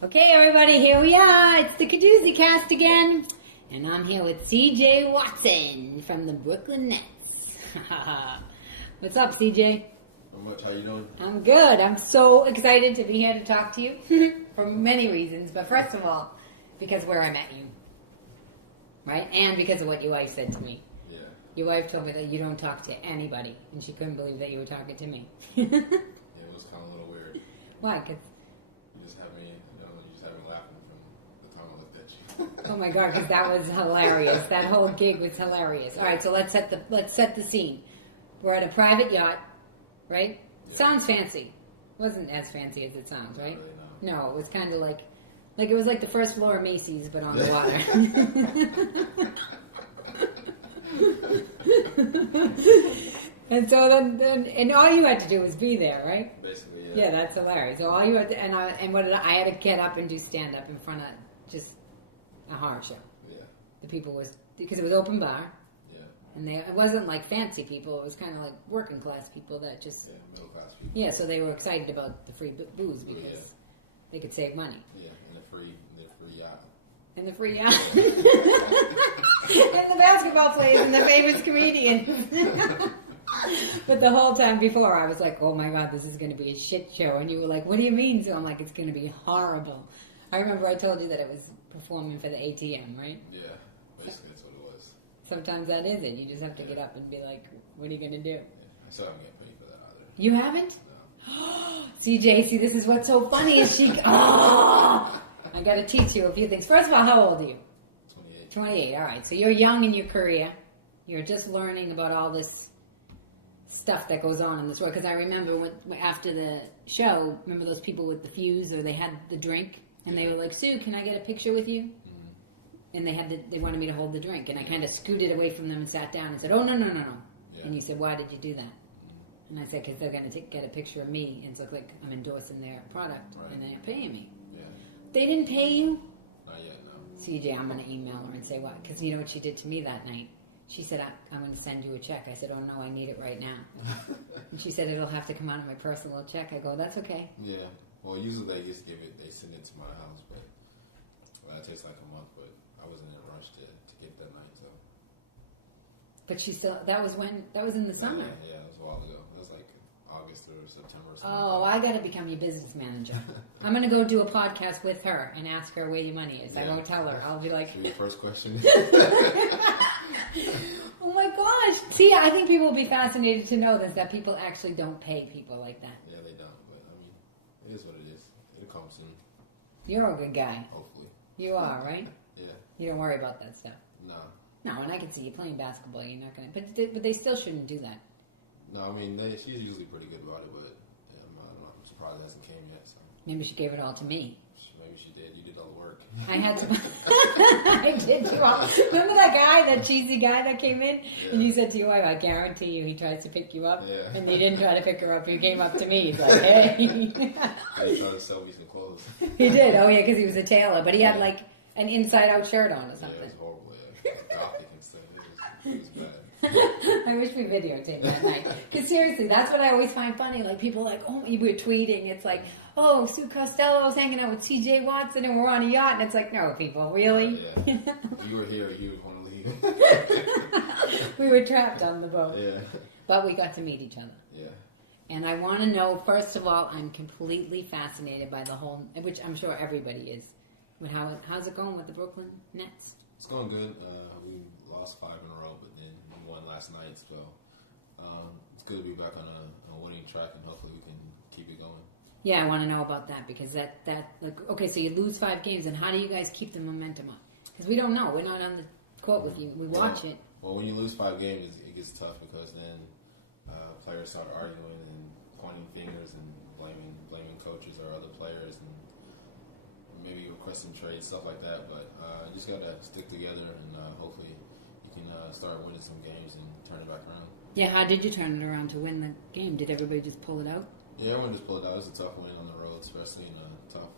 Okay, everybody, here we are. It's the Kadoozie Kast again. And I'm here with CJ Watson from the Brooklyn Nets. What's up, CJ? Not much. How you doing? I'm good. I'm so excited to be here to talk to you for many reasons. But first of all, because where I met you. Right? And because of what your wife said to me. Yeah. Your wife told me that you don't talk to anybody. And she couldn't believe that you were talking to me. Yeah, it was kind of a little weird. Why? 'Cause You just had me laughing from the time I looked at you. oh my god, because that was hilarious. That whole gig was hilarious. All right, so let's set the scene. We're at a private yacht, right? Yeah. Sounds fancy. Wasn't as fancy as it sounds, right? Not really, No, it was kind of like it was like the first floor of Macy's, but on the water. And so then all you had to do was be there, right? Basically, yeah. Yeah, that's hilarious. So all you had to, I had to get up and do stand up in front of just a horror show. Yeah. The people was because it was open bar, Yeah. and it wasn't like fancy people. It was kind of like working class people that just Middle class people. yeah. So they were excited about the free booze because Yeah. they could save money. Yeah, and the free yacht. And the free yacht. And the basketball players and the famous comedians. But the whole time before, I was like, oh my God, this is going to be a shit show. And you were like, what do you mean? So I'm like, it's going to be horrible. I remember I told you that it was performing for the ATM, right? Yeah, basically that's what it was. Sometimes that is it. You just have to get up and be like, what are you going to do? Yeah. I still haven't get paid for that either. You haven't? No. CJ, see, this is what's so funny is she... Oh! I got to teach you a few things. First of all, how old are you? 28. 28, all right. So you're young in your career. You're just learning about all this stuff that goes on in this world. Because I remember after the show, remember those people with the fuse or they had the drink? And they were like, Sue, can I get a picture with you? Mm-hmm. And they wanted me to hold the drink. And I kind of scooted away from them and sat down and said, oh, no. Yeah. And you said, why did you do that? And I said, because they're going to get a picture of me and look like I'm endorsing their product. Right. And they're paying me. Yeah. They didn't pay you? Not yet, no. CJ, I'm going to email her and say what? Because you know what she did to me that night? She said, I'm going to send you a check. I said, oh, no, I need it right now. And she said, it'll have to come out of my personal check. I go, that's okay. Yeah. Well, usually they send it to my house, but that takes like a month, but I wasn't in a rush to get that night, so. But she still, that was in the summer. Yeah, it was a while ago. It was like August or September or something. Oh, I got to become your business manager. I'm going to go do a podcast with her and ask her where your money is. Yeah. I won't tell her. I'll be like... Your first question. Oh my gosh. See, I think people will be fascinated to know this, that people actually don't pay people like that. Yeah, they don't. But, I mean, it is what it is. It'll come soon. You're a good guy. Hopefully. You are, right? Yeah. You don't worry about that stuff. No, and I can see you playing basketball. You're not going to... But they still shouldn't do that. No, I mean, she's usually pretty good about it, but I'm surprised it hasn't came yet. So. Maybe she gave it all to me. Maybe she did. You did all the work. I had to... I did do all... Remember that cheesy guy that came in? Yeah. And you said to your wife, I guarantee you he tries to pick you up. Yeah. And you didn't try to pick her up. You came up to me. He's like, hey. He tried to sell me some clothes. He did. Oh, yeah, because he was a tailor. But he had like an inside-out shirt on or something. Yeah, it was horrible. Yeah. Gothic and stuff. It was bad. I wish we videotaped that night. Because seriously, that's what I always find funny. Like, people are like, oh, we were tweeting. It's like, oh, Sue Costello's hanging out with CJ Watson and we're on a yacht. And it's like, no, people, really? Yeah. If you were here, you would want to leave. We were trapped on the boat. Yeah. But we got to meet each other. Yeah. And I want to know, first of all, I'm completely fascinated by the whole, which I'm sure everybody is. But how's it going with the Brooklyn Nets? It's going good. We lost 5 in a row, but then we won last night. So it's good to be back on a winning track, and hopefully we can keep it going. Yeah, I want to know about that because that like, okay, so you lose 5 games, and how do you guys keep the momentum up? Because we don't know. We're not on the court with you. We watch it. Well, when you lose 5 games, it gets tough because then players start arguing and pointing fingers and blaming coaches or other players and maybe requesting trades, stuff like that. But you just got to stick together and hopefully you can start winning some games and turn it back around. Yeah, how did you turn it around to win the game? Did everybody just pull it out? Yeah, everyone just pulled it out. It was a tough win on the road, especially in a tough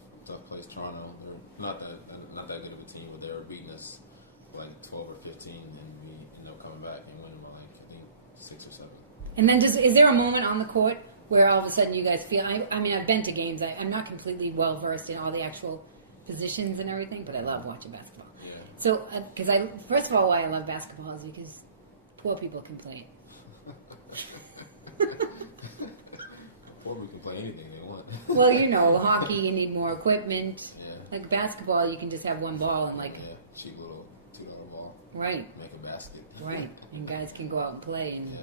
place, Toronto. They're not that good of a team, but they were beating us like 12 or 15, and we ended up coming back and winning by like I think 6 or 7. And then is there a moment on the court where all of a sudden you guys feel. I mean, I've been to games. I'm not completely well versed in all the actual positions and everything, but I love watching basketball. Yeah. So, because first of all, why I love basketball is because poor people can play it. Poor people can play anything they want. Well, you know, hockey you need more equipment. Yeah. Like basketball, you can just have one ball and cheap little $2 ball. Right. Make a basket. Right, and guys can go out and play and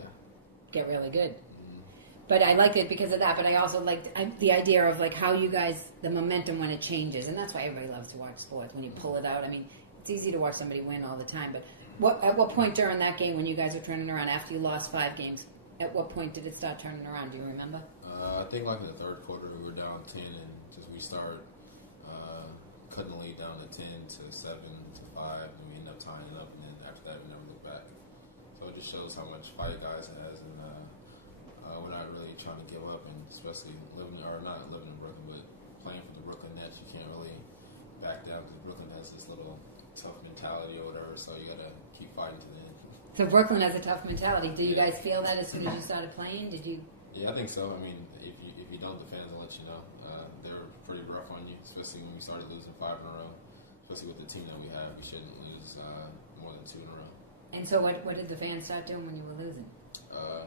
get really good. Mm-hmm. But I liked it because of that. But I also liked the idea of like how you guys, the momentum when it changes, and that's why everybody loves to watch sports when you pull it out. I mean, it's easy to watch somebody win all the time, but at what point during that game when you guys were turning around after you lost 5 games? At what point did it start turning around? Do you remember? I think like in the third quarter we were down 10, and just we started cutting the lead down to 10 to 7 to 5, and we ended up tying it up. And then after that, we never looked back. So it just shows how much fight guys has, and we're not really trying to give up. And especially not living in Brooklyn, but playing for the Brooklyn Nets, you can't really back down because Brooklyn has this little tough mentality or whatever. So you gotta keep fighting to the end. So Brooklyn has a tough mentality. Did you guys feel that as soon as you started playing? Did you? Yeah, I think so. I mean, if you don't, the fans will let you know. They were pretty rough on you, especially when we started losing 5 in a row. Especially with the team that we have, we shouldn't lose more than 2 in a row. And so what did the fans start doing when you were losing?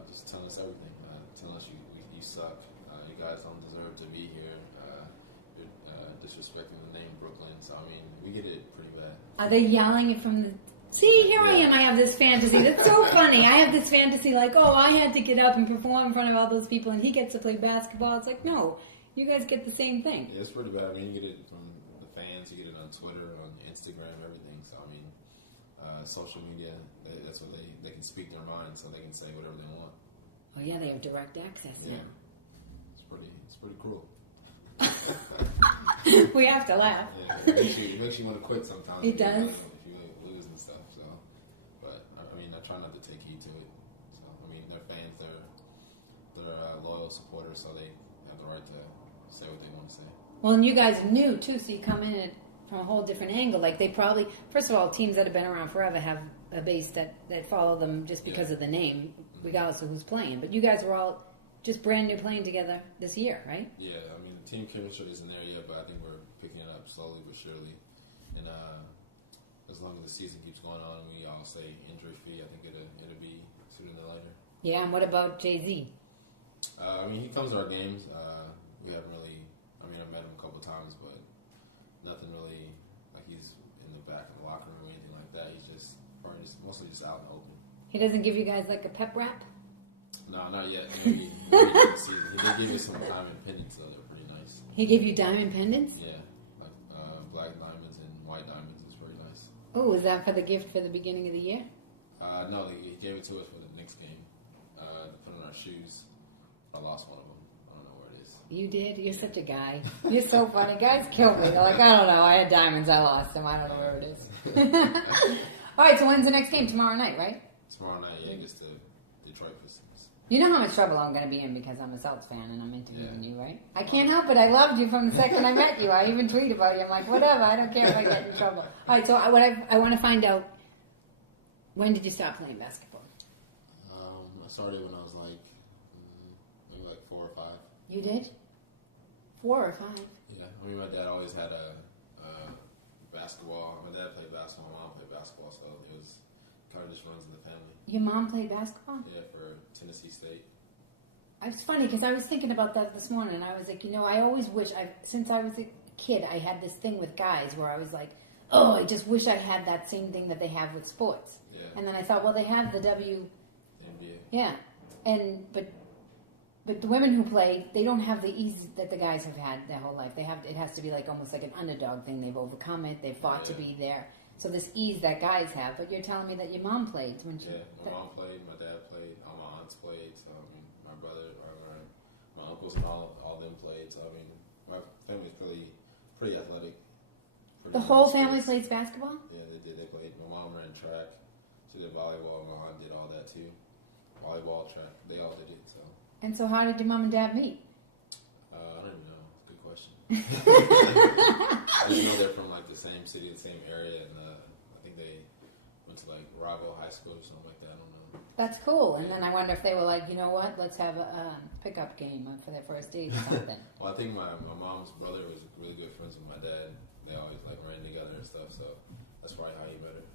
Just telling us everything. Telling us you suck. You guys don't deserve to be here. You're disrespecting the name Brooklyn. So, I mean, we get it pretty bad. Are they yelling it from the... See, here I am. I have this fantasy. That's so funny. I have this fantasy like, oh, I had to get up and perform in front of all those people, and he gets to play basketball. It's like, no, you guys get the same thing. Yeah, it's pretty bad. I mean, you get it from the fans. You get it on Twitter, on Instagram, everything. So, I mean, social media, that's what they can speak their mind, so they can say whatever they want. Oh, yeah, they have direct access now. It's pretty cruel. We have to laugh. Yeah, it makes you want to quit sometimes. It does. If you lose and stuff. So, but I mean, I try not to take heed to it. So, I mean, they're fans. They're loyal supporters, so they have the right to say what they want to say. Well, and you guys are new too, so you come in it from a whole different angle. Like they probably, first of all, teams that have been around forever have a base that follow them just because of the name, regardless of who's playing. But you guys were all just brand new playing together this year, right? Yeah, I mean, the team chemistry isn't there yet, but I think we're picking it up slowly but surely. And as long as the season keeps going on and we all stay injury-free, I think it'll be sooner than later. Yeah, and what about Jay-Z? I mean, he comes to our games. We haven't really, I mean, I've met him a couple times, but nothing really, like he's in the back of the locker room or anything like that. He's mostly just out in the open. He doesn't give you guys like a pep rap? No, not yet. Maybe next season. He did give us some diamond pendants, though. They're pretty nice. He gave you diamond pendants? Yeah, like black diamonds and white diamonds. It's very nice. Oh, is that for the gift for the beginning of the year? No, he gave it to us for the next game. To put on our shoes. I lost one of them. I don't know where it is. You did? You're such a guy. You're so funny. Guys kill me. They're like, I don't know. I had diamonds. I lost them. I don't know where it is. All right, so when's the next game? Tomorrow night, right? Tomorrow night, yeah, against the Detroit Pistons. You know how much trouble I'm going to be in because I'm a Celtics fan and I'm interviewing you, right? I can't help it. I loved you from the second I met you. I even tweet about you. I'm like, whatever. I don't care if I get in trouble. All right, so I want to find out, when did you start playing basketball? I started when I was maybe 4 or 5. You did? 4 or 5? Yeah, I mean, my dad always had a basketball. My dad played basketball. My mom played basketball, so it was kind of just runs in the family. Your mom played basketball? Yeah, for Tennessee State. It's funny because I was thinking about that this morning, and I was like, I always wish, since I was a kid, I had this thing with guys where I was like, oh, I just wish I had that same thing that they have with sports. Yeah. And then I thought, well, they have the NBA. Yeah, but the women who play, they don't have the ease that the guys have had their whole life. It has to be like almost like an underdog thing. They've overcome it. They've fought to be there. So this ease that guys have. But you're telling me that your mom played when she. Yeah, my mom played. My dad played. All my aunts played. So I mean, my brother, my uncles, and all them played. So I mean, my family's pretty athletic. The whole family plays basketball? Yeah, they did. They played. My mom ran track. She did volleyball. My aunt did all that too. Volleyball, track. They all did it. So. And so, how did your mom and dad meet? I don't even know. Good question. I just know they're from like the same city, the same area, and I think they went to like Rago High School or something like that. I don't know. That's cool. And then I wonder if they were like, you know what, let's have a pickup game for their first date or something. Well, I think my mom's brother was really good friends with my dad. They always like ran together and stuff, so that's probably how he met her.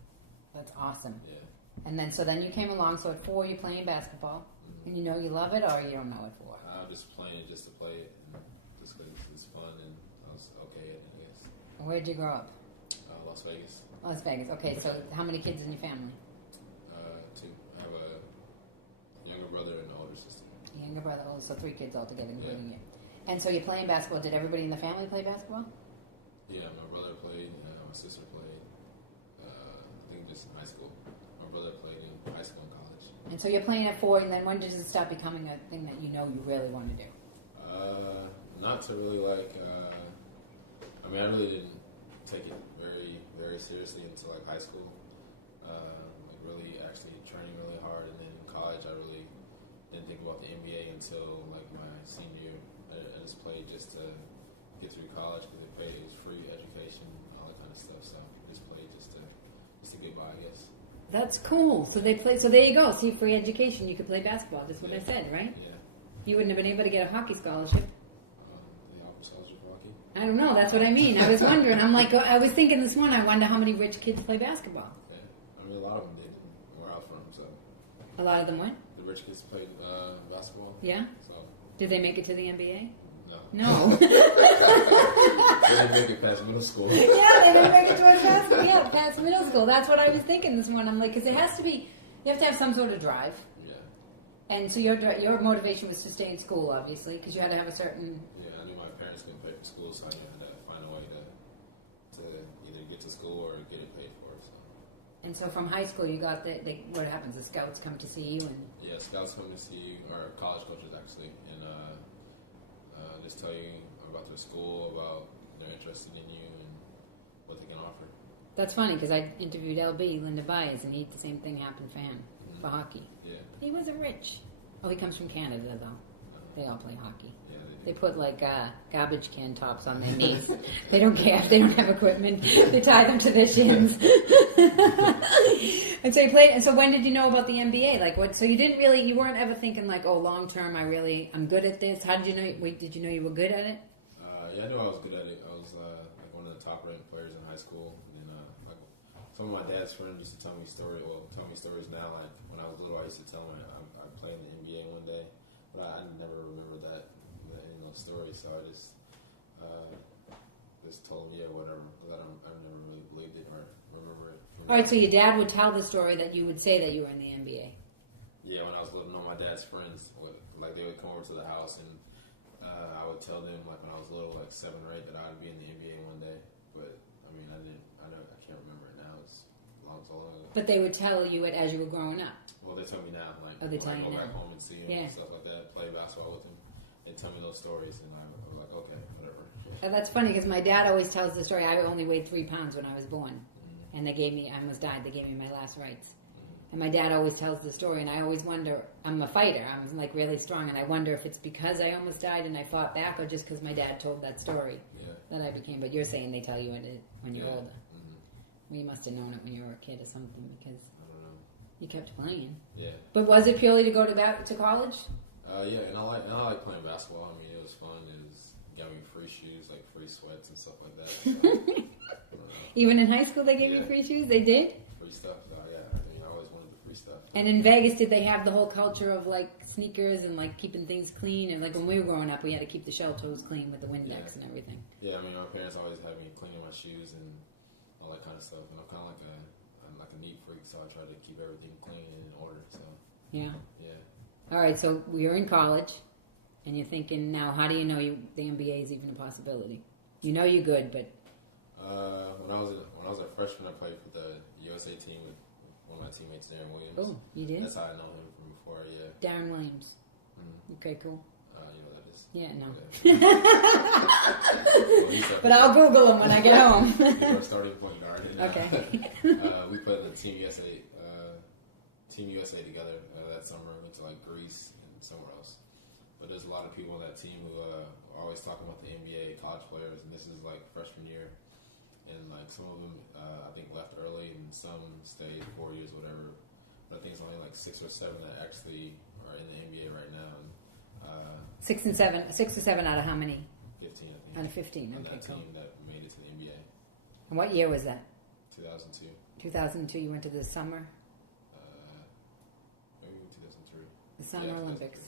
That's awesome. Yeah. And then, so then you came along, so at 4 you're playing basketball, and you know you love it, or you don't know it for? I was just playing it just to play it, and just because it's fun, and I was okay at it, I guess. Where'd you grow up? Las Vegas. Las Vegas. Okay, so how many kids in your family? 2. I have a younger brother and an older sister. Younger brother, oh, so 3 kids altogether, including you. And so you're playing basketball. Did everybody in the family play basketball? Yeah, my brother played, my sister played, I think just in high school. My brother played in high school and college. And so you're playing at 4, and then when does it start becoming a thing that you know you really want to do? Not to really like, I mean, I really didn't take it very, very seriously until like high school. Like really actually training really hard, and then in college I really didn't think about the NBA until like my senior year. I just played just to get through college because it was free education, all that kind of stuff. So I just played just to get by, I guess. That's cool. So they play. So there you go. See, free education. You could play basketball. Just what I said, right? Yeah. You wouldn't have been able to get a hockey scholarship. The offer scholarship for hockey. I don't know. That's what I mean. I was wondering. I'm like, I was thinking this morning. I wonder how many rich kids play basketball. Yeah. I mean, a lot of them did where I was from. So A lot of them went. the rich kids played basketball. Yeah. So Did they make it to the NBA? no. No. They didn't make it past middle school. Yeah, they didn't make it to past middle school. That's what I was thinking this morning. I'm like, because it has to be. You have to have some sort of drive. Yeah. And so your motivation was to stay in school, obviously, because you had to have a certain. Yeah, I knew my parents couldn't pay for school, so I had to find a way to either get to school or get it paid for. So. And so from high school, you got what happens? The scouts come to see you, and Yeah, scouts come to see you, or college coaches actually, and just tell you about their school, about they're interested in you, and what they can offer. that's funny because I interviewed LB Linda Byers, and the same thing happened for him for hockey. Yeah. He wasn't rich. Oh, he comes from Canada though. They all play hockey. Yeah, They put like garbage can tops on their knees. They don't care if they don't have equipment. They tie them to their shins. And so you played. And so when did you know about the NBA? Like what? So you weren't ever thinking like, oh, long term, I'm good at this. How did you know? Did you know you were good at it? Yeah, I knew I was good at it. I was like one of the top ranked players in high school, and like some of my dad's friends used to tell me stories now. Like when I was little, I used to tell them I played in the NBA one day, but I never remember that in those stories. So I just told them, yeah, whatever. But I never really believed it or remember it. All right. So your dad would tell the story that you would say that you were in the NBA. Yeah, when I was little, my dad's friends they would come over to the house, and I would tell them like when I was little, like 7 or 8, that I would be in the NBA one day. But I mean, I can't remember it now. It's so long ago. But they would tell you it as you were growing up. Well, they tell me now, like they when tell I you go now. back home and see him and stuff like that, play basketball with him. They tell me those stories, and I'm like, okay, whatever. And that's funny because my dad always tells the story. I only weighed 3 pounds when I was born, and I almost died. They gave me my last rites. And my dad always tells the story, and I always wonder, I'm a fighter, I'm like really strong, and I wonder if it's because I almost died and I fought back, or just because my dad told that story that I became. But you're saying they tell you when you're older. Well, you must have known it when you were a kid or something, because I don't know. You kept playing. Yeah. But was it purely to go to college? Yeah, and I like playing basketball. I mean, it was fun. Got me free shoes, like free sweats and stuff like that. So, Even in high school, they gave you free shoes. They did. Free stuff. So I always wanted the free stuff. And in Vegas, did they have the whole culture of like sneakers and like keeping things clean? And like when we were growing up, we had to keep the shell toes clean with the Windex and everything. Yeah, I mean, my parents always had me cleaning my shoes and all that kind of stuff. And I'm kind of like a neat freak, so I try to keep everything clean and in order. So yeah. Yeah. All right, so you're in college, and you're thinking now, how do you know the NBA is even a possibility? You know you're good, but when I was a freshman, I played for the USA team with one of my teammates, Darren Williams. Oh, you did? That's how I know him from before. Yeah. Darren Williams. Mm-hmm. Okay, cool. You know what that is? Yeah, no. Well, but I'll Google him when I get home. He's our starting point guard. And, okay. We played the Team USA together that summer. We went to like Greece and somewhere else. But there's a lot of people on that team who are always talking about the NBA, college players, and this is like freshman year. and like some of them I think left early, and some stayed 4 years, whatever. But I think it's only like 6 or 7 that actually are in the NBA right now. And, 6 and 7, 6 or 7 out of how many? 15, I think. Out of 15. On Okay, that cool. team that made it to the NBA. And what year was that? 2002. 2002. You went to the summer, Maybe 2003. the Summer Olympics.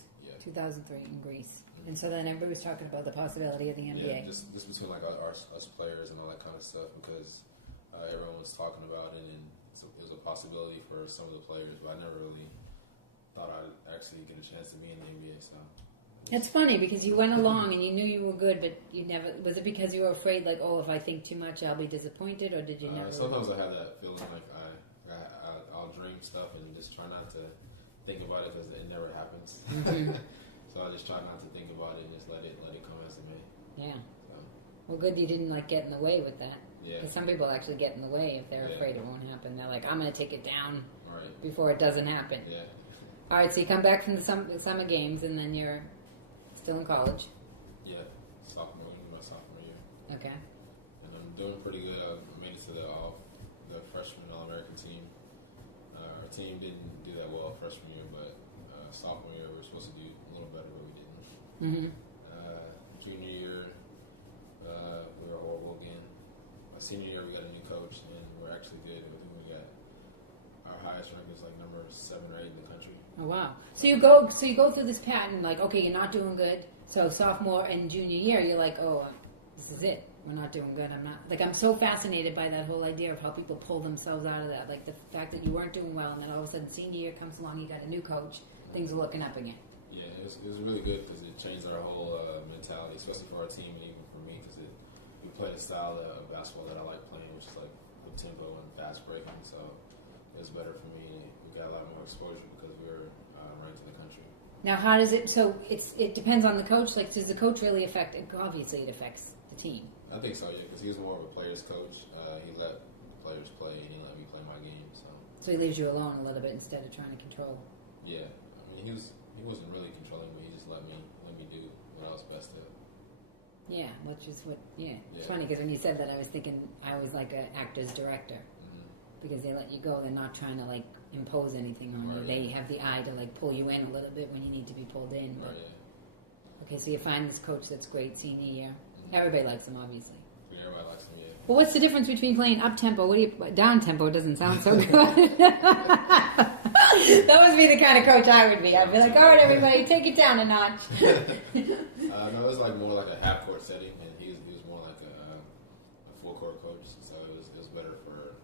2003. 2003 in Greece. And so then everybody was talking about the possibility of the NBA. Yeah, just between like us players and all that kind of stuff, because everyone was talking about it, and so it was a possibility for some of the players, but I never really thought I'd actually get a chance to be in the NBA. So It's funny because you went along and you knew you were good, but you never. Was it because you were afraid, like, oh, if I think too much, I'll be disappointed, or did you never? Sometimes I have that feeling like I'll dream stuff and just try not to think about it because it never happens. Mm-hmm. So I just try not to think about it and just let it come as it may. Yeah. So, Well, good you didn't like get in the way with that. yeah. Because some people actually get in the way if they're Yeah. afraid it won't happen. They're like, I'm going to take it down All right. before it doesn't happen. Yeah. All right, so you come back from the summer games, and then you're still in college. Yeah. My sophomore year. Okay. And I'm doing pretty good. I made it to the freshman All-American team. Our team didn't do that well freshman year, but sophomore year we were supposed to do a little better, but we didn't. Mm-hmm. Junior year, we were horrible again. My senior year, we got a new coach, and we're actually good. I think we got our highest rank is like number 7 or 8 in the country. Oh wow! So you go through this pattern, like, okay, you're not doing good. So sophomore and junior year, you're like, oh, this is it. We're not doing good. I'm so fascinated by that whole idea of how people pull themselves out of that. Like the fact that you weren't doing well, and then all of a sudden senior year comes along, you got a new coach, things are looking up again. Yeah, it was really good because it changed our whole mentality, especially for our team and even for me, because we played a style of basketball that I like playing, which is like with tempo and fast breaking. So it was better for me. We got a lot more exposure because we were ranked in the country. Now, how does it? So it depends on the coach. Like, does the coach really affect? Obviously, it affects the team. I think so, yeah, because he was more of a player's coach. He let the players play, and he let me play my game. So he leaves you alone a little bit instead of trying to control. Yeah, I mean he wasn't really controlling me. He just let me do what I was best at. Yeah, which is what. Yeah, it's Yeah. funny because when you said that, I was thinking I was like an actor's director because they let you go. They're not trying to like impose anything on you. Right, They yeah. have the eye to like pull you in a little bit when you need to be pulled in. But, Right, yeah. okay, so you find this coach that's great senior year. Everybody likes him, obviously. Everybody likes him, yeah. Well, what's the difference between playing up tempo? Down tempo doesn't sound so good. That must be the kind of coach I would be. I'd be like, all right, everybody, take it down a notch. No, it was like more like a half court setting, and he was more like a full court coach. So it was better for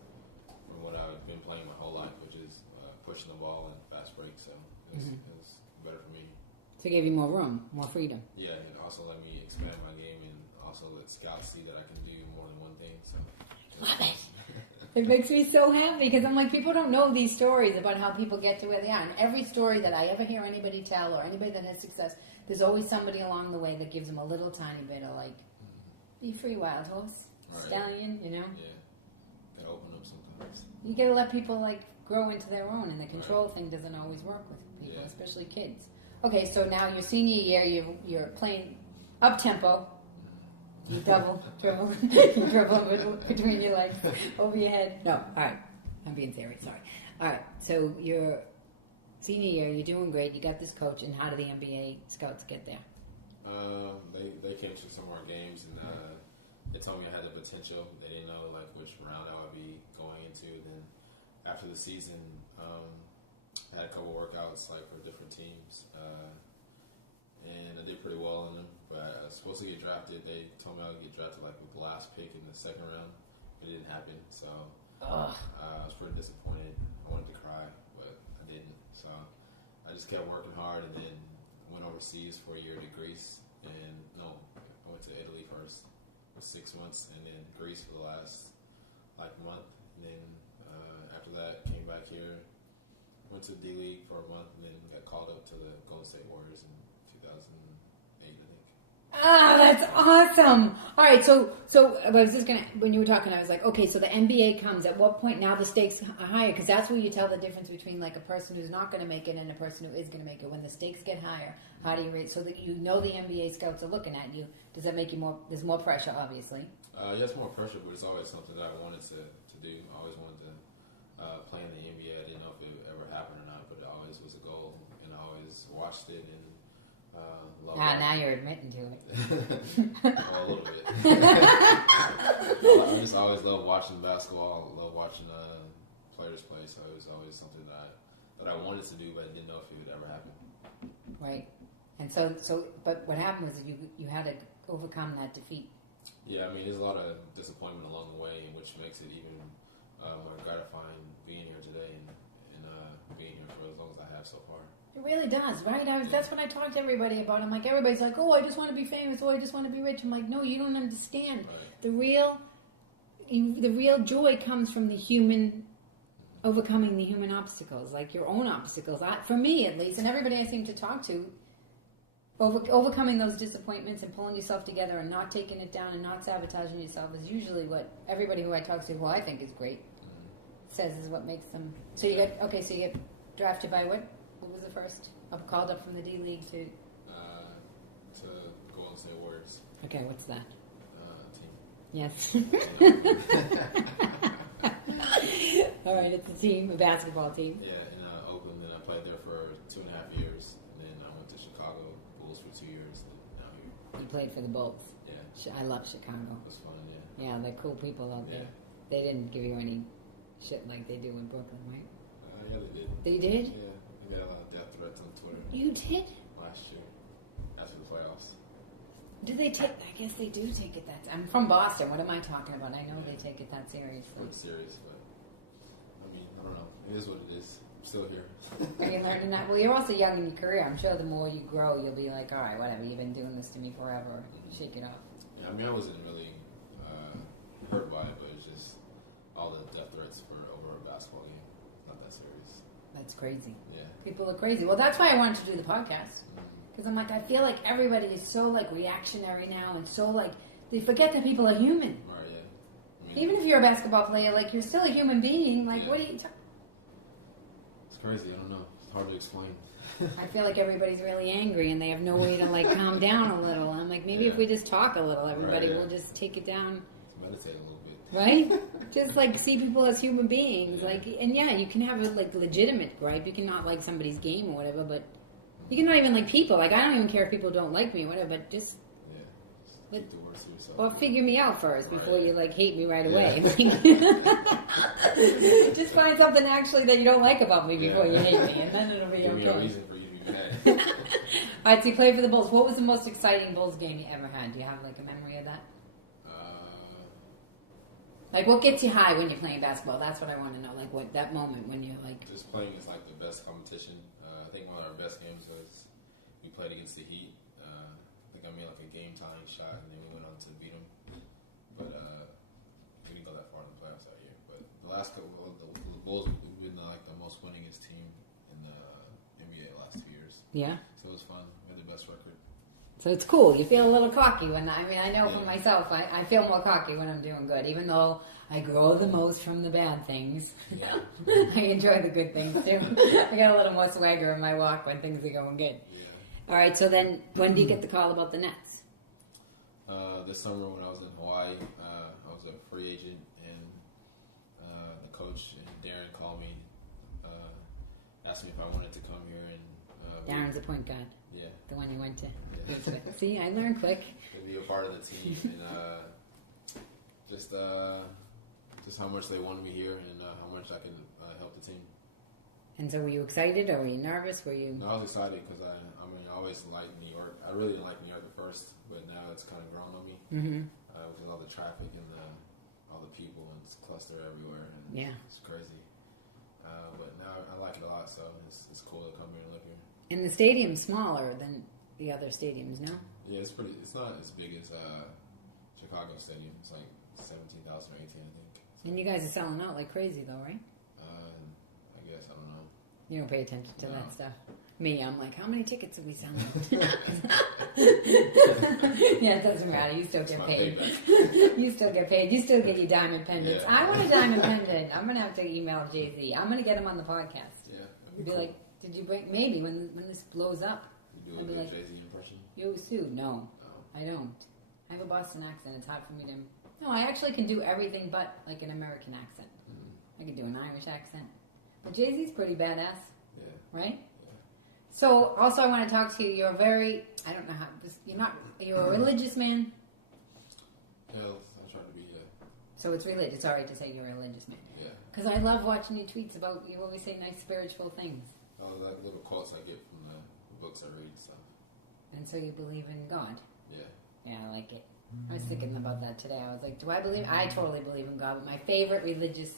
what I've been playing my whole life, which is pushing the ball and fast break. So it was better for me. So it gave you more room, more freedom. Yeah, and also let me expand my game, and also let scouts see that I can do more than one thing. So Love it. It makes me so happy because I'm like, people don't know these stories about how people get to where they are. And every story that I ever hear anybody tell or anybody that has success, there's always somebody along the way that gives them a little tiny bit of like, be free, wild horse, Right. stallion, you know? yeah, gotta open up sometimes. You gotta let people like grow into their own, and the control thing doesn't always work with people, Yeah. especially kids. Okay, so now your senior year, you're playing up tempo. You double, dribble, you dribble between your legs, over your head. No, all right, I'm being serious. Sorry. All right, so your senior year, you're doing great. You got this coach, and how do the NBA scouts get there? They came to some of our games, and they told me I had the potential. They didn't know like which round I would be going into. Then after the season, I had a couple workouts like for different teams, and I did pretty well in them. But I was supposed to get drafted. They told me I would get drafted like with the last pick in the second round. It didn't happen, so I was pretty disappointed. I wanted to cry, but I didn't. So I just kept working hard, and then went overseas for a year to Greece. And I went to Italy first for 6 months, and then Greece for the last like month. And then after that, came back here, went to D League for a month, and then got called up to the Golden State Warriors in 2008, I think. Ah, that's awesome. All right, so I was just gonna, when you were talking, I was like, okay, so the NBA comes. At what point now the stakes are higher? Because that's where you tell the difference between like a person who's not going to make it and a person who is going to make it. When the stakes get higher, how do you rate so that you know the NBA scouts are looking at you? Does that make you more? There's more pressure, obviously. Yes, more pressure, but it's always something that I wanted to do. I always wanted to play in the NBA. I didn't know if it would ever happen or not, but it always was a goal, and I always watched it and loved it. Now you're admitting to it. A little bit. I just always loved watching basketball. I love watching players play, so it was always something that I wanted to do, but I didn't know if it would ever happen. Right. And so, but what happened was that you had to overcome that defeat. Yeah, I mean, there's a lot of disappointment along the way, which makes it even more gratifying being here today and being here for as long as I have so far. It really does, right? That's what I talk to everybody about. I'm like, everybody's like, oh, I just want to be famous. Oh, I just want to be rich. I'm like, no, you don't understand. Right. The real joy comes from the human, overcoming the human obstacles, like your own obstacles. For me, at least, and everybody I seem to talk to, overcoming those disappointments and pulling yourself together and not taking it down and not sabotaging yourself is usually what everybody who I talk to, who I think is great, says is what makes them. So you get drafted by what? What was the first? Called up from the D League to Golden State Warriors. Okay, what's that? Team. Yes. All right, it's a team, a basketball team. Yeah, in Oakland, and I played there for 2.5 years, and then I went to Chicago Bulls for 2 years, and now here. You played for the Bulls. Yeah. I love Chicago. It was fun, yeah. Yeah, they're cool people out there. They didn't give you any shit like they do in Brooklyn, right? Yeah, they did. They did? Yeah, we got a lot of death threats on Twitter. You did? Last year, after the playoffs. Do they take? I guess they do take it that. I'm from Boston. What am I talking about? I know they take it that seriously. It's serious, but I mean, I don't know. It is what it is. I'm still here. Are you learning that? Well, you're also young in your career. I'm sure the more you grow, you'll be like, all right, whatever. You've been doing this to me forever. Shake it off. Yeah, I mean, I wasn't really hurt by it, but it's just all the death threats for over a basketball game. Not that serious. That's crazy. Yeah. People are crazy. Well, that's why I wanted to do the podcast. Because I'm like, I feel like everybody is so like reactionary now and so like, they forget that people are human. Right, yeah. I mean, even if you're a basketball player, like you're still a human being. Like, what are you It's crazy. I don't know. It's hard to explain. I feel like everybody's really angry and they have no way to like calm down a little. And I'm like, maybe if we just talk a little, everybody will just take it down. Meditate a little bit. Right? Just like see people as human beings. Like, and yeah, you can have a like legitimate gripe. You can not like somebody's game or whatever, but you can not even like people. Like, I don't even care if people don't like me or whatever, but just keep the worst to yourself. Or figure me out first before you like hate me right away. Just find something actually that you don't like about me before you hate me, and then it'll be Give okay. me a reason for you to be mad. All right, so you played for the Bulls. What was the most exciting Bulls game you ever had? Do you have like a memory of that? Like, what gets you high when you're playing basketball? That's what I want to know. Like, what that moment when you're like... Just playing is like the best competition. I think one of our best games was we played against the Heat. I think I made like a game-tying shot, and then we went on to beat them. But we didn't go that far in the playoffs that year. But the last couple, the Bulls, we've been like the most winningest team in the NBA the last 2 years. Yeah. So it was fun. We had the best record. So it's cool. You feel a little cocky when, I mean, I know for myself, I feel more cocky when I'm doing good, even though I grow the most from the bad things. Yeah. I enjoy the good things too. I got a little more swagger in my walk when things are going good. Yeah. All right, so then when do you get the call about the Nets? This summer when I was in Hawaii, I was a free agent, and the coach and Darren called me, asked me if I wanted to come here. And Darren's a point guard. Yeah. The one you went to. Yeah. See, I learned quick. To be a part of the team, and just how much they wanted me here, and how much I can help the team. And so, were you excited, or were you nervous? Were you? No, I was excited because I always liked New York. I really didn't like New York at first, but now it's kind of grown on me. Mm-hmm. With all the traffic and all the people, and it's clustered everywhere, and it's crazy. But now I like it a lot, so it's cool to come here and live here. And the stadium's smaller than the other stadiums, no? Yeah, it's pretty. It's not as big as Chicago Stadium. It's like 17,000 or 18, I think. So, and you guys are selling out like crazy, though, right? I guess I don't know. You don't pay attention to that stuff. Me, I'm like, how many tickets have we selling? Yeah, it doesn't matter. You still get paid. You still get paid. You still get your diamond pendants. Yeah. I want a diamond pendant. I'm gonna have to email Jay-Z. I'm gonna get him on the podcast. Yeah, be cool. Like, did you bring? Maybe when this blows up. You do a Jay-Z impression? Yo, Sue? No, I don't. I have a Boston accent. It's hard for me to... No, I actually can do everything but, like, an American accent. I can do an Irish accent. But Jay-Z's pretty badass. Yeah. Right? Yeah. So, also I want to talk to you. You're very... I don't know how... You're a religious man? Yeah, I try to be, So it's religious. It's all right to say you're a religious man. Yeah. Because I love watching your tweets about... You always say nice spiritual things. Oh, like little quotes I get from the books I read and stuff. And so you believe in God? Yeah. Yeah, I like it. I was thinking about that today. I was like, do I believe? I totally believe in God. But my favorite religious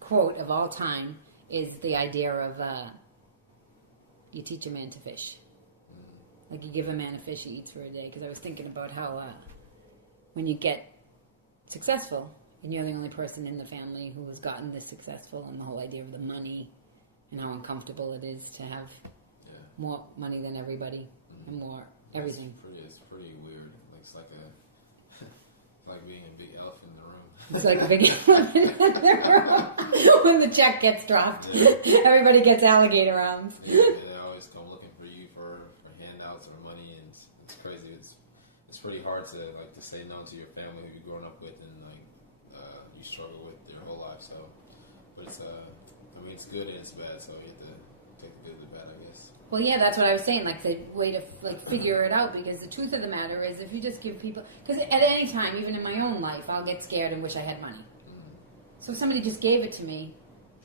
quote of all time is the idea of you teach a man to fish. Like you give a man a fish he eats for a day. Because I was thinking about how when you get successful and you're the only person in the family who has gotten this successful, and the whole idea of the money and how uncomfortable it is to have more money than everybody and more everything. It's pretty weird. It's like like being a big elephant in the room. It's like a big elephant in the room. When the check gets dropped, everybody gets alligator arms. Yeah, they always come looking for you for handouts or money, and it's crazy. It's pretty hard to say no to your family who you've grown up with and you struggle with your whole life. So, but it's it's good and it's bad. So you have to take the good and the bad, I guess. Well, yeah, that's what I was saying. Like the way to figure it out, because the truth of the matter is, if you just give people, because at any time, even in my own life, I'll get scared and wish I had money. So if somebody just gave it to me,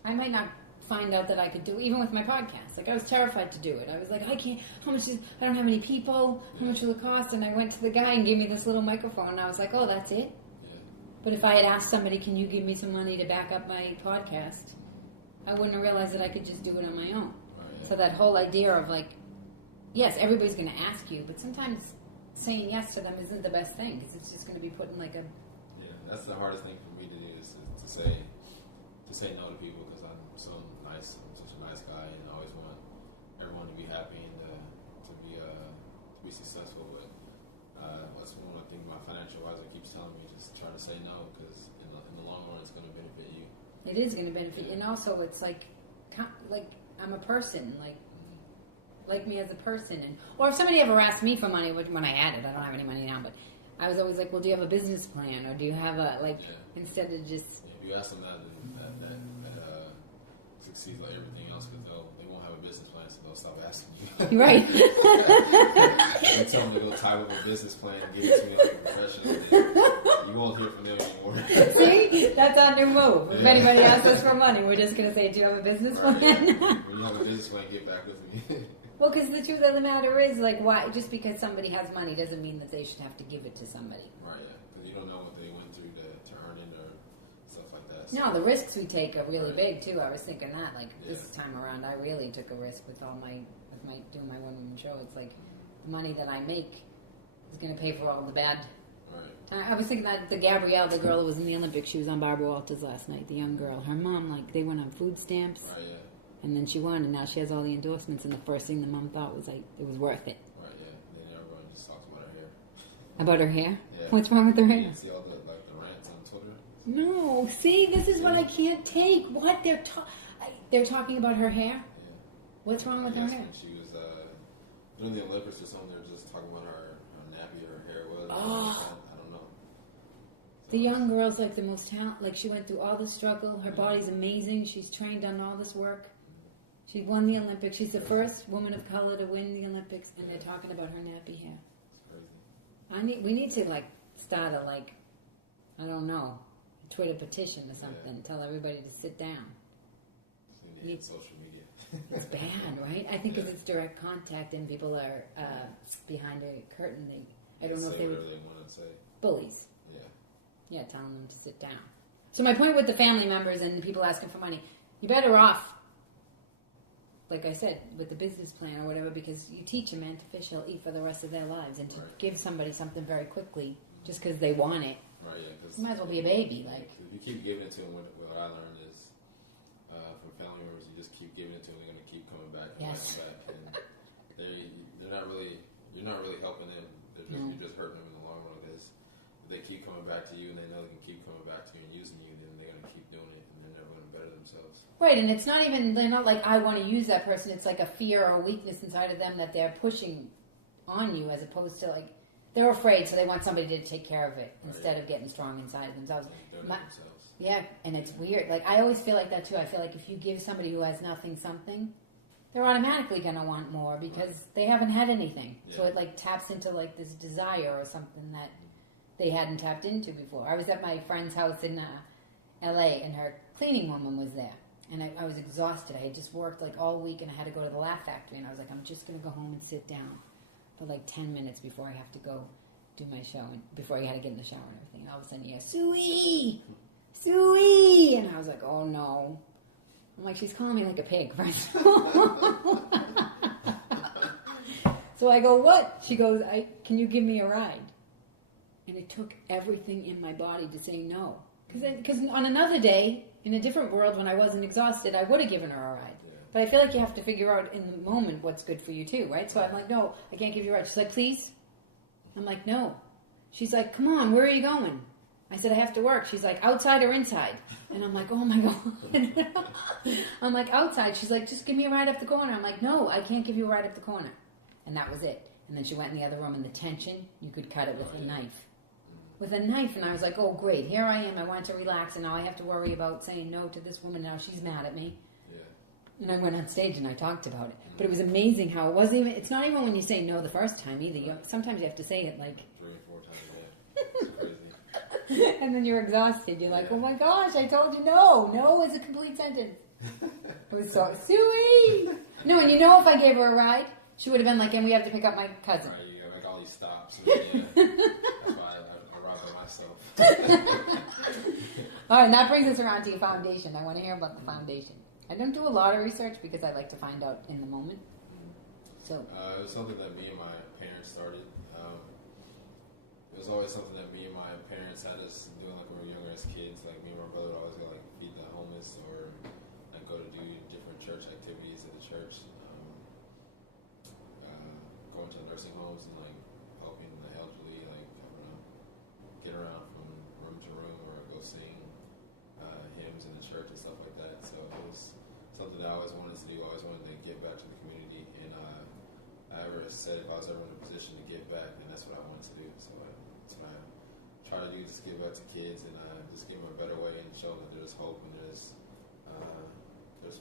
I might not find out that I could do it, even with my podcast. Like I was terrified to do it. I was like, I can't. I don't have any people. How much will it cost? And I went to the guy and gave me this little microphone. And I was like, oh, that's it. Yeah. But if I had asked somebody, can you give me some money to back up my podcast, I wouldn't have realized that I could just do it on my own. So that whole idea of yes, everybody's going to ask you, but sometimes saying yes to them isn't the best thing, because it's just going to be put in a... Yeah, that's the hardest thing for me to do, is to say no to people, because I'm so nice. I'm such a nice guy, and I always want everyone to be happy and to be successful. But that's one thing my financial advisor keeps telling me: just try to say no, because in the long run, it's going to benefit you. It is going to benefit you, and also it's like I'm a person, like me as a person. Or if somebody ever asked me for money, when I had it, I don't have any money now, but I was always like, well, do you have a business plan? Or do you have instead of just... If you ask them that succeeds like everything else, because they won't have a business plan, so they'll stop asking you. Right. You tell them to go type up a business plan and give it to me like a professional, then you won't hear from them anymore. See? That's our new move. If anybody asks us for money, we're just going to say, do you have a business plan? When you have a business plan, get back with me. Well, because the truth of the matter is, why? Just because somebody has money doesn't mean that they should have to give it to somebody. Right, yeah. Because you don't know what they went through to earn it or stuff like that. So. No, the risks we take are really big, too. I was thinking that, this time around, I really took a risk with doing my one-woman show. It's like, the money that I make is going to pay for all the bad... Right. I was thinking that the Gabrielle, the girl who was in the Olympics, she was on Barbara Walters last night, the young girl. Her mom, they went on food stamps. Right, yeah. And then she won, and now she has all the endorsements. And the first thing the mom thought was it was worth it. Right, yeah. Then everyone just talks about her hair. About her hair? Yeah. What's wrong with her hair? You see all the rants on Twitter? No. See, this is what I can't take. What they're talking about her hair? Yeah. What's wrong with her hair? When she was doing the Olympics or something, they were just talking about how nappy her hair was. Oh. I don't know. The young girl's the most talent. She went through all the struggle. Her body's amazing. She's trained, done all this work. She won the Olympics. She's the first woman of color to win the Olympics, and they're talking about her nappy hair. It's crazy. We need to start a I don't know, a Twitter petition or something. Yeah. Tell everybody to sit down. You need social media. It's bad, right? I think because it's direct contact and people are behind a curtain. I don't know if they would. They want to say. Bullies. Yeah. Yeah, telling them to sit down. So my point with the family members and the people asking for money, you're better off, like I said, with the business plan or whatever, because you teach a man to fish, he'll eat for the rest of their lives. And to give somebody something very quickly just because they want it, right, yeah, cause you might as well be a baby. If you keep giving it to them, what I learned is from family members, you just keep giving it to them, they're going to keep coming back and back. And you're not really helping them. You're just hurting them in the long run, because if they keep coming back to you and they know they can keep coming back to you and using you, then they're going to keep doing it and they're never going to better themselves. Right, and it's not even, they're not I want to use that person. It's a fear or a weakness inside of them that they're pushing on you, as opposed to they're afraid, so they want somebody to take care of it instead of getting strong inside of themselves. Yeah, and it's weird. Like, I always feel like that too. I feel like if you give somebody who has nothing something, they're automatically going to want more because they haven't had anything. Yeah. So it like taps into like this desire or something that they hadn't tapped into before. I was at my friend's house in LA, and her cleaning woman was there. And I was exhausted. I had just worked like all week, and I had to go to the Laugh Factory. And I was like, I'm just going to go home and sit down for like 10 minutes before I have to go do my show, and before I had to get in the shower and everything. And all of a sudden, Suey! Suey! And I was like, oh no. I'm like, she's calling me like a pig, first of all. So I go, what? She goes, can you give me a ride? And it took everything in my body to say no. Because on another day, in a different world, when I wasn't exhausted, I would have given her a ride. Yeah. But I feel like you have to figure out in the moment what's good for you too, right? So I'm like, no, I can't give you a ride. She's like, please? I'm like, no. She's like, come on, where are you going? I said, I have to work. She's like, outside or inside? And I'm like, oh my God. I'm like, outside. She's like, just give me a ride up the corner. I'm like, no, I can't give you a ride up the corner. And that was it. And then she went in the other room, and the tension, you could cut it with a knife. With a knife, and I was like, oh great, here I am. I wanted to relax, and now I have to worry about saying no to this woman. Now she's mad at me. Yeah. And I went on stage and I talked about it. But it was amazing how it wasn't even, it's not even when you say no the first time either. Sometimes you have to say it like 3 or 4 times, yeah. It's crazy. And then you're exhausted. You're like, oh my gosh, I told you no. No is a complete sentence. It was so, Suey! No, and you know if I gave her a ride, she would have been like, and we have to pick up my cousin. Right, you got like all these stops. Yeah. That's why I robbed by myself. All right, and that brings us around to your foundation. I want to hear about the foundation. I don't do a lot of research because I like to find out in the moment. So it was something that me and my parents started. It was always something that me and my parents had us doing like when we were younger as kids. Like me and my brother would always go like feed the homeless or like go to do different church activities at the church. Going to nursing homes and like helping the elderly, like I don't know, get around from room to room or go sing hymns in the church and stuff like that. So it was something that I always wanted to do. I always wanted to give back to the community, and I ever said if I was ever in a position to give back, then that's what I wanted to do. So that's what I try to do, just give back to kids and just give them a better way and show them that there's hope and there's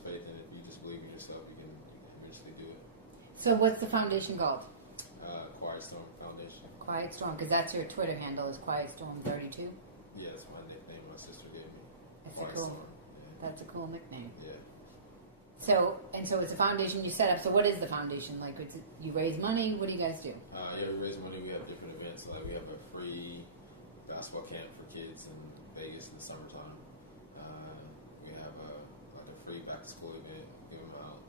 faith, and if you just believe in yourself, you can eventually do it. So what's the foundation called? Quiet Storm Foundation. Quiet Storm, because that's your Twitter handle is Quiet Storm 32. Yeah, that's my nickname my sister gave me. That's a cool nickname. Yeah. So it's a foundation you set up. So what is the foundation? Like, you raise money? What do you guys do? Yeah, we raise money. We have different events. Like we have a free basketball camp for kids in Vegas in the summertime. We have a free back to school event. Give them out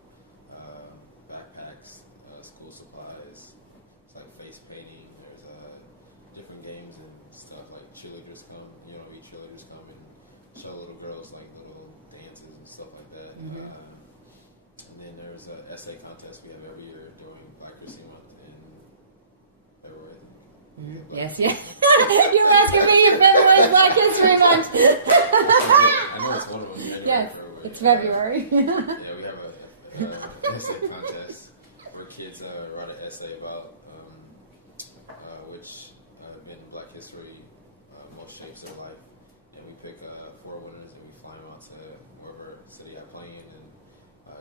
backpacks, school supplies. It's like face painting. There's different games and stuff. Like cheerleaders come. Cheerleaders come and show little girls like little dances and stuff like that. Mm-hmm. And then there's an essay contest we have every year during Black History Month in February. Mm-hmm. Yes. You're asking me if February is Black History Month. I know it's one of them. Yes, it's February. Yeah, we have an essay contest where kids write an essay about which event in Black history most shapes their life. And we pick 4 winners and we fly them out to wherever city I play in and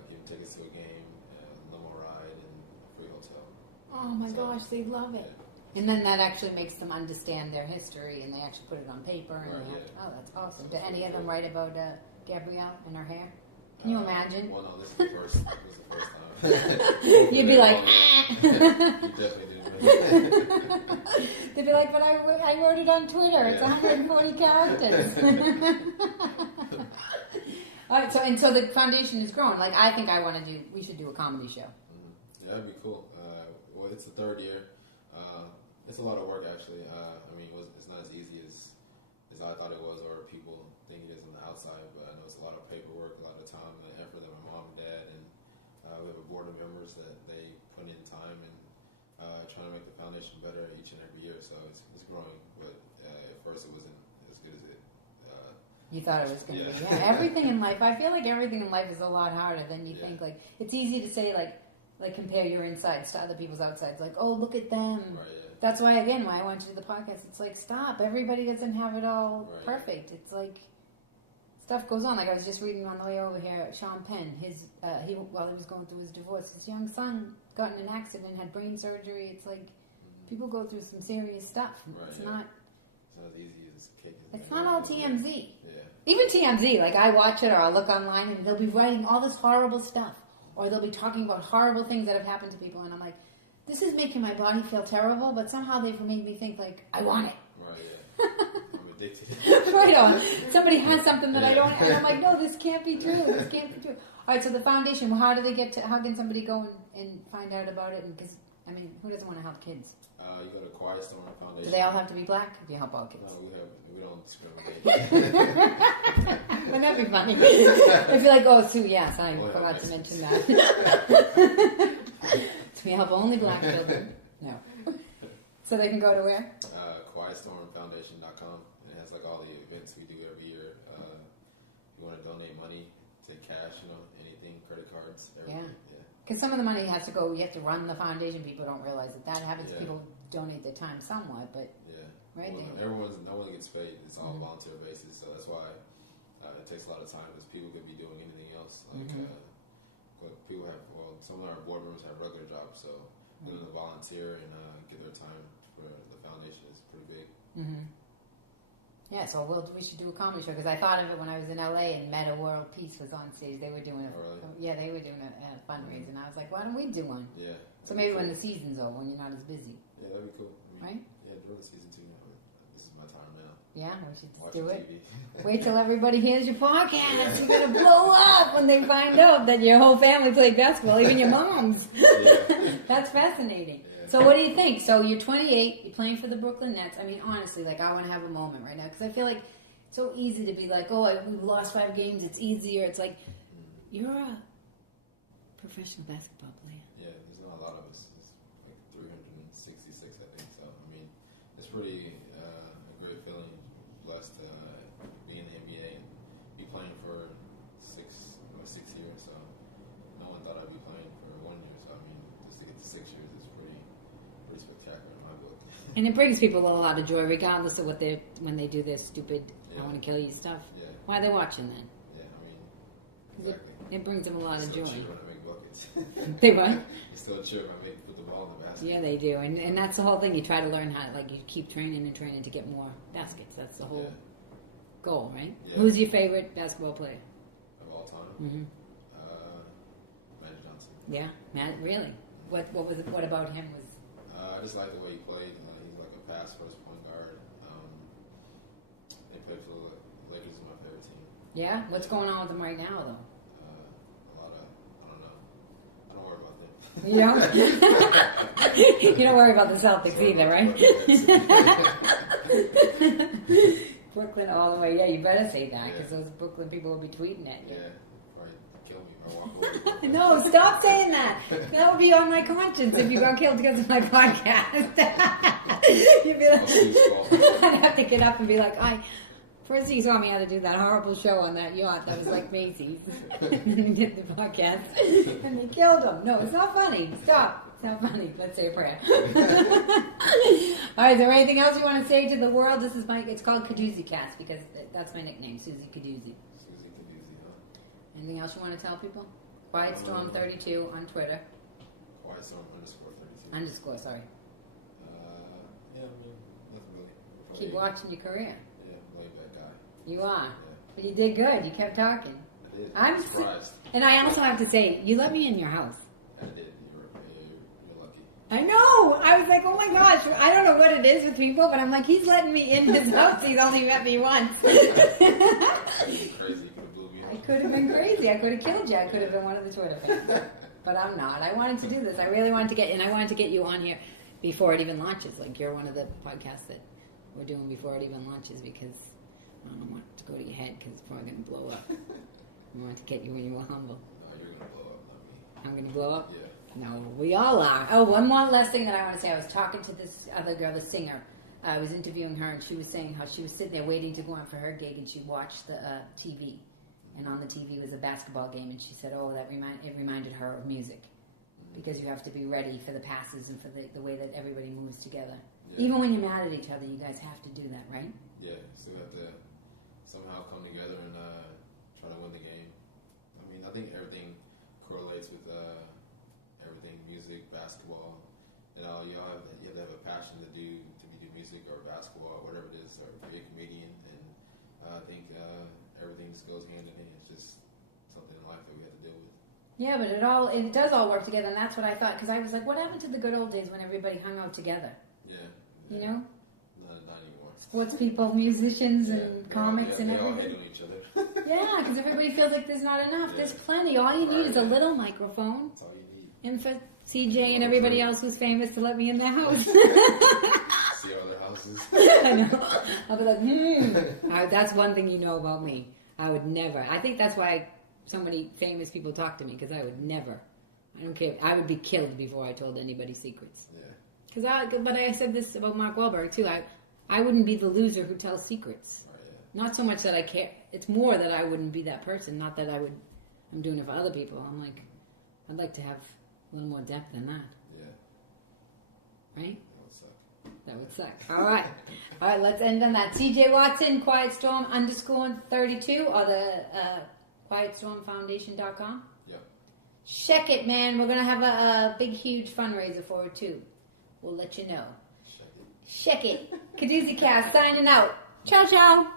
give them tickets to a game, a limo ride, and a free hotel. Oh my gosh, they love it. Yeah. And then that actually makes them understand their history, and they actually put it on paper. And oh, that's awesome. So do any of them write about Gabrielle and her hair? Can you imagine? Well, no, this is the first time. You'd be like, You definitely didn't. They'd be like, but I wrote it on Twitter. It's 140 characters. All right, so the foundation is growing. Like, I think we should do a comedy show. Mm-hmm. Yeah, that'd be cool. Well, it's the 3rd year. It's a lot of work, actually. It's not as easy as I thought it was, or people think it is on the outside, but I know it's a lot of paperwork, a lot of time and effort that my mom and dad, and we have a board of members that they put in time and trying to make the foundation better each and every year. So it's growing, but at first it wasn't as good as it. You thought it was going to be. Yeah, everything in life. I feel like everything in life is a lot harder than you think. Like, it's easy to say like compare your insides to other people's outsides. Like, oh, look at them. Right, yeah. That's why I wanted to do the podcast. It's like, stop. Everybody doesn't have it all perfect. It's like stuff goes on. Like I was just reading on the way over here, Sean Penn, while he was going through his divorce, his young son got in an accident, had brain surgery. It's like people go through some serious stuff. Right, it's yeah. not as easy as cake. It's not all TMZ. Yeah. Even TMZ, like I watch it or I'll look online and they'll be writing all this horrible stuff. Or they'll be talking about horrible things that have happened to people. And I'm like, this is making my body feel terrible, but somehow they've made me think, like, I want it. Right, yeah. I'm addicted. Right on. Somebody has something that I don't, and I'm like, no, this can't be true. This can't be true. All right, so the foundation, how can somebody go and find out about it? Because, I mean, who doesn't want to help kids? You go to Quiet Storm Foundation. Do they all have to be black? Do you help all kids? No, we don't discriminate. Wouldn't that be funny? If you're like, oh, Sue, yes, I forgot to mention that. So we help only black children. No. So they can go to where? QuietStormFoundation.com. It has like all the events we do every year. If you want to donate money, take cash, anything, credit cards, everything. Yeah. Because some of the money has to go, you have to run the foundation. People don't realize that happens. Yeah. People donate their time somewhat, but right. Well, no one gets paid. It's all volunteer basis, so that's why it takes a lot of time because people could be doing anything else. Like people some of our board members have regular jobs, so doing the volunteer and give their time for the foundation is pretty big. Mm-hmm. Yeah, so we should do a comedy show because I thought of it when I was in LA and Meta World Peace was on stage. They were doing they were doing a fundraiser, and I was like, why don't we do one? Yeah. So maybe when the season's over, when you're not as busy. Yeah, that'd be cool. Right? Yeah, during the season too. This is my time now. Yeah, we should just Watch do it. TV. Wait till everybody hears your podcast. You're gonna blow up when they find out that your whole family played basketball, even your moms. Yeah. That's fascinating. Yeah. So what do you think? So you're 28, you're playing for the Brooklyn Nets. I mean, honestly, like I want to have a moment right now because I feel like it's so easy to be like, oh, we lost 5 games. It's easier. It's like you're a professional basketball player. Yeah, there's not a lot of us. It's like 366, I think. So I mean, it's pretty a great feeling. Blessed to be in the NBA and be playing for 6 years. So no one thought I'd be playing for 1 year. So I mean, just to get to 6 years is pretty spectacular in my book. And it brings people a lot of joy, regardless of when they do their stupid "I want to kill you" stuff. Yeah. Why are they watching then? Yeah, I mean, exactly. It brings them a lot of joy. Cheer when I make buckets. They what? You still cheer when I put the ball in the basket. Yeah, they do, and that's the whole thing. You try to learn how, like, you keep training and training to get more baskets. That's the whole goal, right? Yeah. Who's your favorite basketball player Of all time? Mm-hmm. Magic Johnson. Yeah, Matt. Really? What was it? What about him was? I just like the way he played. He's like a pass first point guard. They played for the Lakers, is my favorite team. Yeah. What's going on with him right now, though? A lot of I don't know. I don't worry about them. You don't worry about the Celtics either, right? Brooklyn all the way. Yeah, you better say that because those Brooklyn people will be tweeting at you. Yeah, probably kill me if I walk away. No, stop saying that. That would be on my conscience if you got killed because of my podcast. You'd be like, I'd have to get up and be like, first he saw me how to do that horrible show on that yacht that was like Macy's. And then he did the podcast. And they killed him. No, it's not funny. Stop. It's not funny. Let's say a prayer. All right, is there anything else you want to say to the world? It's called Kadoozie Kast because that's my nickname, Susie Kadoozie. Susie Kadoozie, huh? Anything else you want to tell people? QuietStorm32 on Twitter. QuietStorm_32. Sorry. Yeah, I mean, nothing really. Keep watching your career. Yeah, I'm laid back guy. You are. Yeah. But you did good. You kept talking. I did. I'm surprised. And I also have to say, you let me in your house. I did. You're lucky. I know. I was like, oh my gosh. I don't know what it is with people, but I'm like, he's letting me in his house. He's only met me once. Crazy. You could have blew me I could have been crazy. I could have killed you. I could have been one of the Twitter fans. But I'm not. I wanted to do this. I really wanted to get you on here before it even launches. Like, you're one of the podcasts that we're doing before it even launches because I don't want it to go to your head because it's probably going to blow up. I wanted to get you when you were humble. No, you're going to blow up, not me. I'm going to blow up? Yeah. No, we all are. Oh, one more last thing that I want to say. I was talking to this other girl, the singer. I was interviewing her, and she was saying how she was sitting there waiting to go on for her gig, and she watched the TV. And on the TV was a basketball game, and she said, oh, it reminded her of music. Because you have to be ready for the passes and for the way that everybody moves together. Yeah. Even when you're mad at each other, you guys have to do that, right? Yeah, so we have to somehow come together and try to win the game. I mean, I think everything correlates with everything: music, basketball. You know, you have to have a passion to do music or basketball or whatever it is, or be a comedian. And I think everything just goes hand in hand. It's just something in life that we have to deal with. Yeah, but it does all work together, and that's what I thought. Because I was like, what happened to the good old days when everybody hung out together? Yeah. You know? Not anymore. Sports people, musicians, and comics and they all everything. hate on each other. Yeah, because everybody feels like there's not enough. Yeah. There's plenty. All you need is a little microphone. That's all you need. And for CJ and everybody else who's famous to let me in their house. See other houses. I know. I'll be like, that's one thing you know about me. I would never. I think that's why so many famous people talk to me, because I would never. I don't care. I would be killed before I told anybody secrets. Yeah. But I said this about Mark Wahlberg too. I wouldn't be the loser who tells secrets. Oh, yeah. Not so much that I care. It's more that I wouldn't be that person. Not that I'm doing it for other people. I'm like, I'd like to have a little more depth than that. Yeah. Right? That would suck. All right. All right, let's end on that. CJ Watson, QuietStorm _32 or the QuietStormFoundation.com. Yep. Check it, man. We're going to have a big, huge fundraiser for it, too. We'll let you know. Check it. Kadoozie Kast signing out. Ciao, ciao.